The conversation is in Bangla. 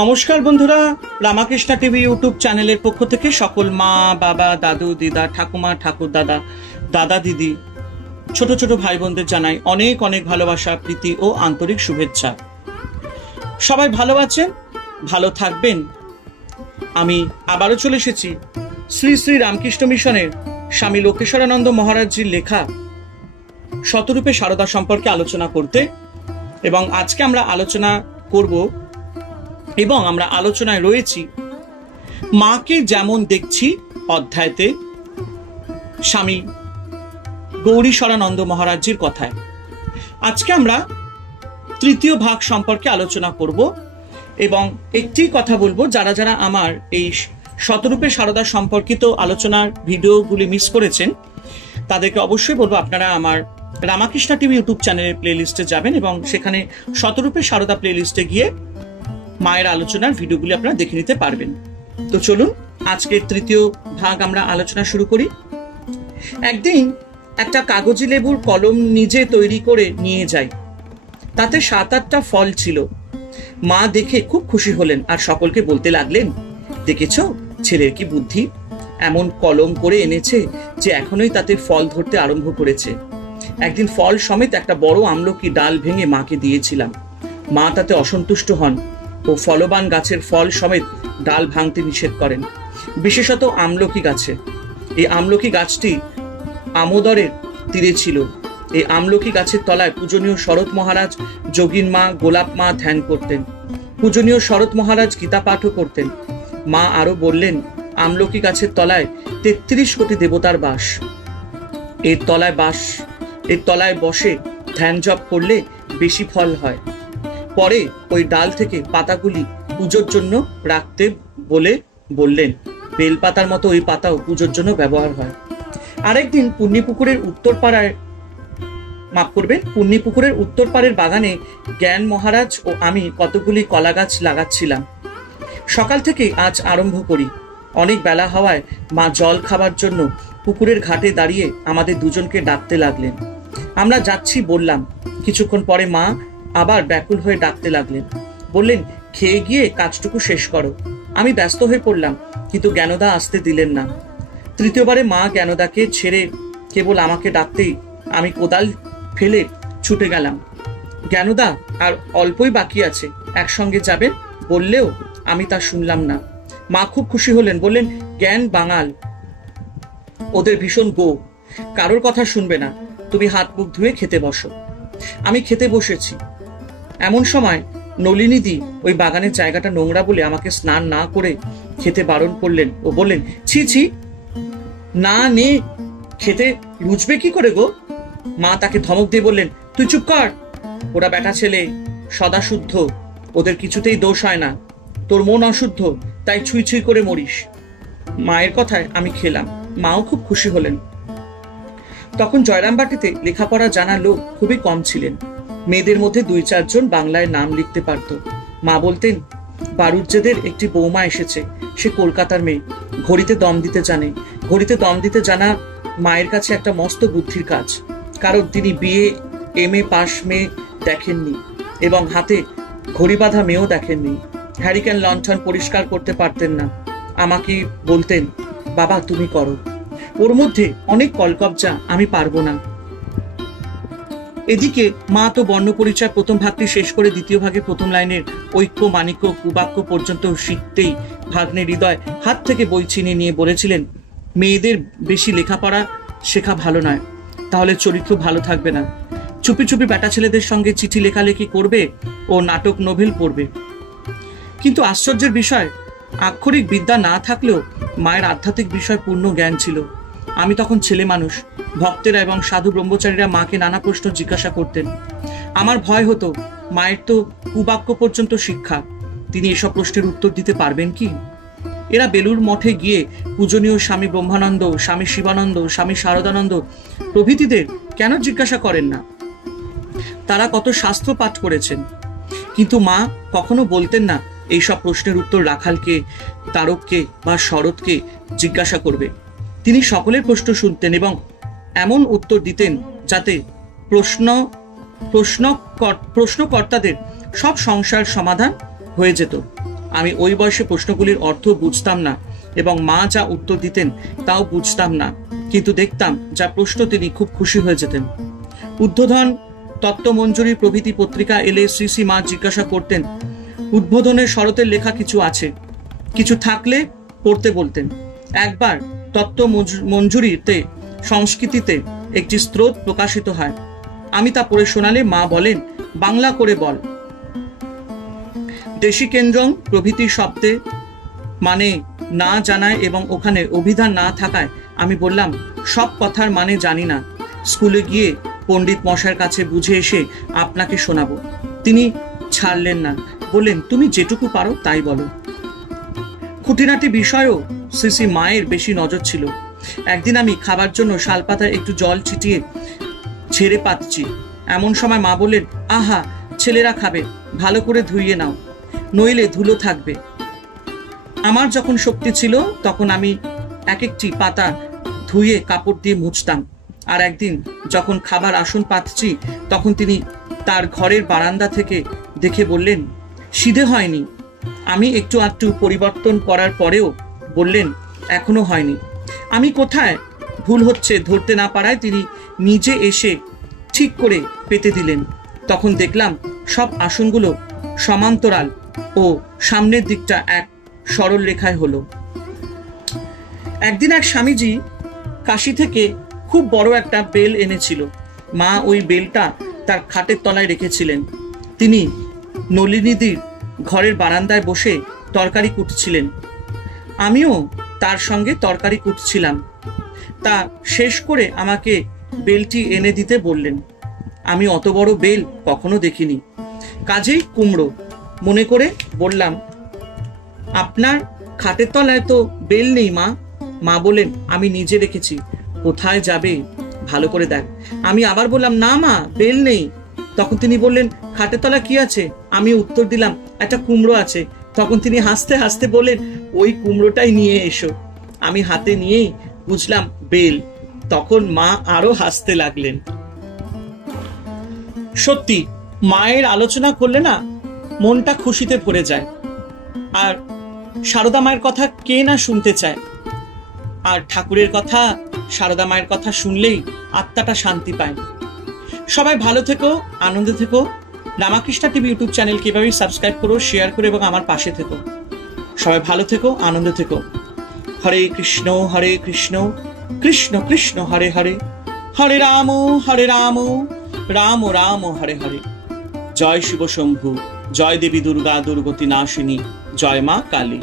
নমস্কার বন্ধুরা, রামাকৃষ্ণা টিভি ইউটিউব চ্যানেলের পক্ষ থেকে সকল মা, বাবা, দাদু, দিদা, ঠাকুমা, ঠাকুর দাদা, দাদা, দিদি, ছোট ছোট ভাই বোনদের জানাই অনেক অনেক ভালোবাসা, প্রীতি ও আন্তরিক শুভেচ্ছা। সবাই ভালো আছেন, ভালো থাকবেন। আমি আবারও চলে এসেছি শ্রী শ্রী রামকৃষ্ণ মিশনের স্বামী লোকেশ্বরানন্দ মহারাজজির লেখা শতরূপে সারদা সম্পর্কে আলোচনা করতে, এবং আজকে আমরা আলোচনা করব এবং আমরা আলোচনায় রয়েছি মাকে যেমন দেখছি অধ্যায়তে স্বামী গৌরীশ্বরানন্দ মহারাজজির কথায়। আজকে আমরা তৃতীয় ভাগ সম্পর্কে আলোচনা করব এবং একটি কথা বলবো, যারা যারা আমার এই শতরূপে সারদা সম্পর্কিত আলোচনার ভিডিওগুলি মিস করেছেন তাদেরকে অবশ্যই বলবো আপনারা আমার রামাকৃষ্ণা টিভি ইউটিউব চ্যানেলের প্লে লিস্টে যাবেন এবং সেখানে শতরূপে সারদা প্লে লিস্টে গিয়ে মায়ের আলোচনার ভিডিওগুলি আপনারা দেখে নিতে পারবেন। তো চলুন আজকের তৃতীয় ভাগ আমরা আলোচনা শুরু করি। একদিন একটা কাগজি লেবুর কলম নিজে তৈরি করে নিয়ে যাই, তাতে 7-8টা ফল ছিল। মা দেখে খুব খুশি হলেন আর সকলকে বলতে লাগলেন, দেখেছ ছেলের কি বুদ্ধি, এমন কলম করে এনেছে যে এখনোই তাতে ফল ধরতে আরম্ভ করেছে। একদিন ফল সমেত একটা বড় আমলকি ডাল ভেঙে মাকে দিয়েছিলাম। মা তাতে অসন্তুষ্ট হন ও ফলবান গাছের ফল সমেত ডাল ভাঙতে নিষেধ করেন, বিশেষত আমলকি গাছে। এই আমলকি গাছটি আমোদরের তীরে ছিল। এই আমলকি গাছের তলায় পূজনীয় শরৎ মহারাজ, যোগীন মা, গোলাপ মা ধ্যান করতেন। পূজনীয় শরৎ মহারাজ গীতা পাঠও করতেন। মা আরো বললেন, আমলকি গাছের তলায় 33 কোটি দেবতার বাস। এর তলায় বসে ধ্যান জপ করলে বেশি ফল হয়। পরে ওই ডাল থেকে পাতাগুলি পুজোর জন্য রাখতে বললেন। বেলপাতার মতো ওই পাতাও পুজোর জন্য ব্যবহার হয়। আরেকদিন পুণ্যিপুকুরের উত্তর পাড়ের বাগানে জ্ঞান মহারাজ ও আমি কতগুলি কলা গাছ লাগাচ্ছিলাম। সকাল থেকেই আজ আরম্ভ করি। অনেক বেলা হওয়ায় মা জল খাবার জন্য পুকুরের ঘাটে দাঁড়িয়ে আমাদের দুজনকে ডাকতে লাগলেন। আমরা যাচ্ছি বললাম। কিছুক্ষণ পরে মা আবার ব্যাকুল হয়ে ডাকতে লাগলেন, বললেন, খেয়ে গিয়ে কাজটুকু শেষ করো। আমি ব্যস্ত হয়ে পড়লাম, কিন্তু জ্ঞানদা আসতে দিলেন না। তৃতীয়বারে মা জ্ঞানদাকে ছেড়ে কেবল আমাকে ডাকতেই আমি কোদাল ফেলে ছুটে গেলাম। জ্ঞানদা আর অল্পই বাকি আছে, একসঙ্গে যাবেন বললেও আমি তা শুনলাম না। মা খুব খুশি হলেন, বললেন, জ্ঞান বাঙাল, ওদের ভীষণ গো, কারোর কথা শুনবে না, তুমি হাত মুখ ধুয়ে খেতে বসো। আমি খেতে বসেছি। এমন সময় নলিনীদি ওই বাগানের জায়গাটা নোংরা বলে আমাকে স্নান না করে খেতে বারণ করলেন ও বললেন, ছি ছি, না নে খেতে রুচবে কি করে গো? মা তাকে ধমক দিয়ে বললেন, তুই চুপ কর, ওরা বেটা ছেলে, সদা শুদ্ধ, ওদের কিছুতেই দোষ হয় না, তোর মন অশুদ্ধ, তাই ছুঁই ছুঁই করে মরিস। মায়ের কথায় আমি খেলাম। মাও খুব খুশি হলেন। তখন জয়রামবাটিতে লেখাপড়া জানা লোক খুবই কম ছিলেন। মেয়েদের মধ্যে 2-4 জন বাংলায় নাম লিখতে পারত। মা বলতেন, বারুজ্জেদের একটি বৌমা এসেছে, সে কলকাতার মেয়ে, ঘড়িতে দম দিতে জানে। ঘড়িতে দম দিতে জানা মায়ের কাছে একটা মস্ত বুদ্ধির কাজ, কারণ তিনি বিএ MA পাস মেয়ে দেখেননি এবং হাতে ঘড়ি বাঁধা মেয়েও দেখেননি। হ্যারিকেন লণ্ঠন পরিষ্কার করতে পারতেন না। আমাকে বলতেন, বাবা তুমি করো, ওর মধ্যে অনেক কলকবজা, আমি পারবো না। এদিকে মা তো বর্ণ পরিচয় প্রথম ভাগটি শেষ করে দ্বিতীয় ভাগে প্রথম লাইনের ঐক্য, মানিক্য, কুবাক্য পর্যন্ত শিখতেই ভাগ্নের হৃদয় হাত থেকে বই ছিনিয়ে নিয়ে বলেছিলেন, মেয়েদের বেশি লেখাপড়া শেখা ভালো নয়, তাহলে চরিত্র ভালো থাকবে না। চুপি চুপি বেটা ছেলেদের সঙ্গে চিঠি লেখালেখি করবে ও নাটক নোভেল পড়বে। কিন্তু আশ্চর্যের বিষয়, আক্ষরিক বিদ্যা না থাকলেও মায়ের আধ্যাত্মিক বিষয় পূর্ণ জ্ঞান ছিল। আমি তখন ছেলে মানুষ। ভক্তেরা এবং সাধু ব্রহ্মচারীরা মাকে নানা প্রশ্ন জিজ্ঞাসা করতেন। আমার ভয় হতো, মায়ের তো কুবাক্য পর্যন্ত শিক্ষা, তিনি এসব প্রশ্নের উত্তর দিতে পারবেন কি? এরা বেলুর মঠে গিয়ে পূজনীয় স্বামী ব্রহ্মানন্দ, স্বামী শিবানন্দ, স্বামী শারদানন্দ প্রভৃতিদের কেন জিজ্ঞাসা করেন না? তারা কত শাস্ত্র পাঠ করেছেন। কিন্তু মা কখনো বলতেন না এইসব প্রশ্নের উত্তর রাখালকে, তারককে বা শরৎকে জিজ্ঞাসা করবে। তিনি সকলের প্রশ্ন শুনতেন এবং এমন উত্তর দিতেন যাতে প্রশ্নকর্তাদের সব সংশয়ের সমাধান হয়ে যেত। আমি ওই বয়সে প্রশ্নগুলির অর্থ বুঝতাম না এবং মা যা উত্তর দিতেন তাও বুঝতাম না, কিন্তু দেখতাম যা প্রশ্ন তিনি খুব খুশি হয়ে যেতেন। উদ্বোধন, তত্ত্বমঞ্জুরি প্রভৃতি পত্রিকা এলে শ্রী শ্রী মা জিজ্ঞাসা করতেন, উদ্বোধনের শরতের লেখা কিছু আছে, কিছু থাকলে পড়তে বলতেন। একবার তত্ত্বমঞ্জুরিতে সংস্কৃতিতে একটি স্তোত্র প্রকাশিত হয়, আমি তা পড়ে শোনালে মা বলেন, বাংলা করে বল। দেশি কেন্দ্রং প্রভৃতি শব্দে মানে না জানায় এবং ওখানে অভিধান না থাকায় আমি বললাম, সব কথার মানে জানি না, স্কুলে গিয়ে পণ্ডিত মশাইয়ের কাছে বুঝে এসে আপনাকে শোনাবো। তিনি ছাড়লেন না, বললেন, তুমি যেটুকু পারো তাই বলো। খুঁটিনাটি বিষয়েও শ্রী শ্রী মায়ের বেশি নজর ছিল। একদিন আমি খাবার জন্য শালপাতায় একটু জল ছিটিয়ে ঝেড়ে পাচ্ছি, এমন সময় মা বললেন, আহা, ছেলেরা খাবে, ভালো করে ধুইয়ে নাও, নইলে ধুলো থাকবে। আমার যখন শক্তি ছিল তখন আমি এক একটি পাতা ধুয়ে কাপড় দিয়ে মুছতাম। আর একদিন যখন খাবার আসন পাতছি তখন তিনি তার ঘরের বারান্দা থেকে দেখে বললেন, সিধে হয়নি। আমি একটু আধটু পরিবর্তন করার পরেও বললেন, এখনো হয়নি। আমি কোথায় ভুল হচ্ছে ধরতে না পারায় তিনি নিজে এসে ঠিক করে পেতে দিলেন। তখন দেখলাম সব আসনগুলো সমান্তরাল ও সামনের দিকটা এক সরল রেখায় হলো। একদিন এক স্বামীজি কাশি থেকে খুব বড় একটা বেল এনেছিল। মা ওই বেলটা তার খাটের তলায় রেখেছিলেন। তিনি নলিনীদির ঘরের বারান্দায় বসে তরকারি কুটছিলেন। আমিও তার সঙ্গে তরকারি কুটছিলাম। তা শেষ করে আমাকে বেলটি এনে দিতে বললেন। আমি অত বড় বেল কখনো দেখিনি, কাজেই কুমড়ো মনে করে বললাম, আপনার খাটের তলায় তো বেল নেই মা। মা বলেন, আমি নিজে রেখেছি, কোথায় যাবে ভালো করে দেখ। আমি আবার বললাম, না মা, বেল নেই। তখন তিনি বললেন, খাটের তলায় কি আছে? আমি উত্তর দিলাম, একটা কুমড়ো আছে। তখন তিনি হাসতে হাসতে বললেন, ওই কুমড়োটাই নিয়ে এসো। আমি হাতে নিয়েই বুঝলাম বেল। তখন মা আরো হাসতে লাগলেন। সত্যি মায়ের আলোচনা করলে না মনটা খুশিতে ভরে যায়। আর সারদা মায়ের কথা কে না শুনতে চায়। আর ঠাকুরের কথা, সারদা মায়ের কথা শুনলেই আত্মাটা শান্তি পায়। সবাই ভালো থেকো, আনন্দে থেকো। রামাকৃষ্ণা টিভি ইউটিউব চ্যানেলকে এভাবেই সাবস্ক্রাইব করো, শেয়ার করো এবং আমার পাশে থেকো। সবাই ভালো থেকো, আনন্দে থেকো। হরে কৃষ্ণ কৃষ্ণ কৃষ্ণ হরে হরে, হরে রাম রাম রাম হরে হরে। জয় শিব শম্ভু, জয় দেবী দুর্গা দুর্গতি নাশিনী, জয় মা কালী।